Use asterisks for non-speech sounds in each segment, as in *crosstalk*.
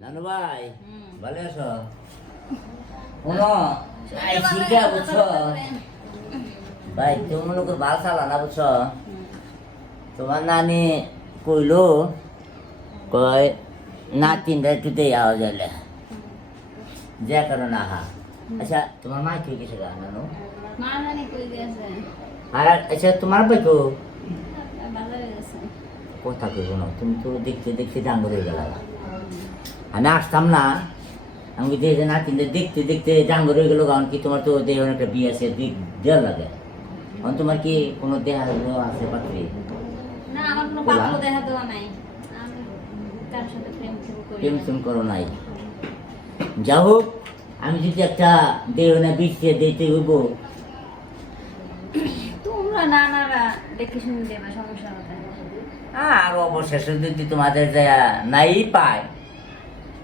নানু ভাই। ভালো আছো? *laughs* শোনো এই শিখা বুঝছ? ভাই তুমি মনে করো ভালো চালা না বুঝছ? তোমার নানি কইলো কয় না তিনটা একটু দেই আওয়া যাইলে যে কারণে আহা আচ্ছা তোমার মা কি গেছে নানু? আর আচ্ছা তোমার ভাই বাজারে কথা কইব না তুমি তো দেখতে দেখতে ডাঙ্গর হয়ে গেলা আমি আসতাম না। আমি দেখে না কিন্তু দেখতে দেখতে ডাঙ্গর হয়ে গেলো কারণ কি তোমার তো দেহ একটা বিয়ে আছে দিক দেওয়া লাগে। এখন তোমার কি কোনো দেহা আছে পাত্রী? প্রেম প্রেম করো। নাই। যা হোক আমি যদি একটা দেহ না বিছিয়ে দিতে হইব। তোমরা নানারা দেখে শুনে দেবে সমস্যা আর অবশেষে যদি তোমাদের দেয়া নাই পায়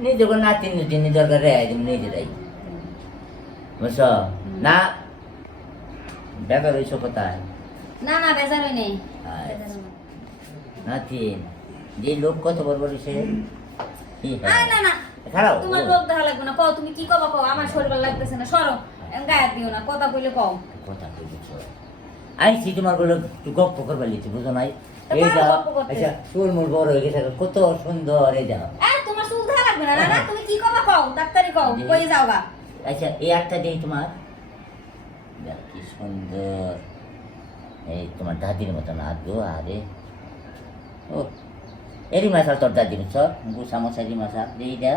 নিজে করে নাতি নুতিনি দরকার রে তুমি নিজেরাই। বুঝছ? না বেকার কোথায়? না না বেজার হই নেই। আয়। বেজার হই নাই। নাতি যে লোক কত বড় বড় সে? কি না না। খারাপ তোমার ও, লোক দেখা লাগবে না। কও তুমি কি কবা কও? আমার শরীর ভালো লাগতেছে না। সরো। গায়ে দিও না। কথা কইলে কও। কথা আইছি তোমার বলে একটু গপ্প করবার লিখছি বুঝো নাই? এই যাও আচ্ছা চুল মুল বড় হয়ে গেছে কত সুন্দর এই যাও দেখা লাগবে না। না না তুমি কি কবা কও? ডাক্তারি কও। কই যাও গা আচ্ছা এই একটা দিই তোমার। কি সুন্দর। এই তোমার দাদির মতন হাত গো আরে। ও এরি মাছা তোর দাদি বুঝছ? গুসা মশারি মাছা দিই দা।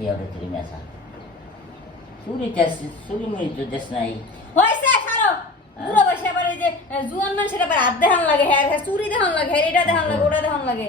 এই হবে তুই মাছা চুরি চাষ চুরি মুড়ি তো দেশ নাই। হইছে ছাড়ো। বুড়ো বয়সে আবার এই যে জুয়ান মানুষের আবার হাত দেখান লাগে হ্যাঁ হ্যাঁ চুরি দেখান লাগে হ্যাঁ এটা দেখান লাগে ওটা দেখান লাগে।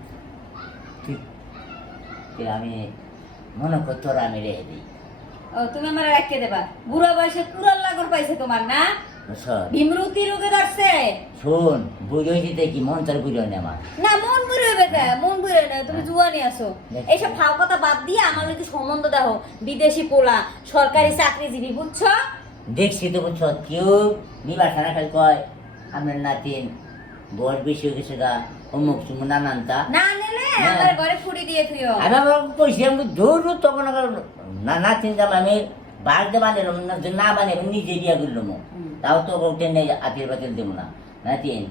তুই আমি মনে কর তোর আমি রেখে দিই। ও তুমি আমার রাখিয়ে দেবা। বুড়ো বয়সে পুরাল লাগর পাইছে তোমার না? ভীমরুতি রোগে ধরছে। শোন বুঝে দিতে কি মন তোর বুঝো না আমার। না মন হবে মন বুড়ে না তুমি জুয়ানি আসো। এইসব ফাও কথা বাদ দিয়ে আমার সম্বন্ধ দেখো। বিদেশি পোলা সরকারি চাকরিজীবী বুঝছ? দেখছি তো বুঝছ কেউ নিবার খানা খালি কয় আপনার নাতিন বয়স বেশি হয়ে গেছে গা অমুক চুমু নানানটা না নিলে হ্যাঁ। আমার ঘরে ফুড়ি দিয়ে থুইও। আমি আবার কইছি আমি দৌড় তখন না না চিন্তা আমি বাড়িতে বানিয়ে না যে না বানিয়ে নিজে দিয়া করলাম তাও তো টেনে আতির বাতিল দেবো না। না তিন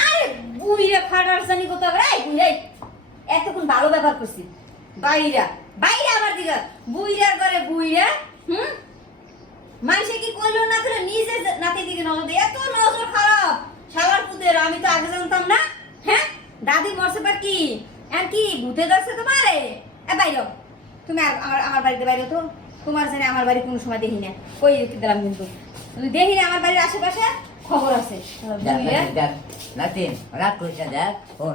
আরে? বুইরা ফাটার জানি কত এই বুইরা এতক্ষণ ভালো ব্যবহার করছি। বাইরা বাইরা আমার বুইরা হুম? মানুষে কি কইলো না করে নিজে নাতি দিকে নজর দেয়। এত নজর খারাপ শালার পুতের আমি তো আগে জানতাম না হ্যাঁ দাদি মরছে পর কি আর কি ভূতে ধরছে তোমারে? এ, বাইরো। তুমি আমার আমার বাড়িতে বাইরে তো। তোমার জানি আমার বাড়ি কোনো সময় দেখি না কই রেখে দিলাম কিন্তু। দেখি না আমার বাড়ির আশেপাশে? খবর আছে। নাতিন, রাগ দেখ। ও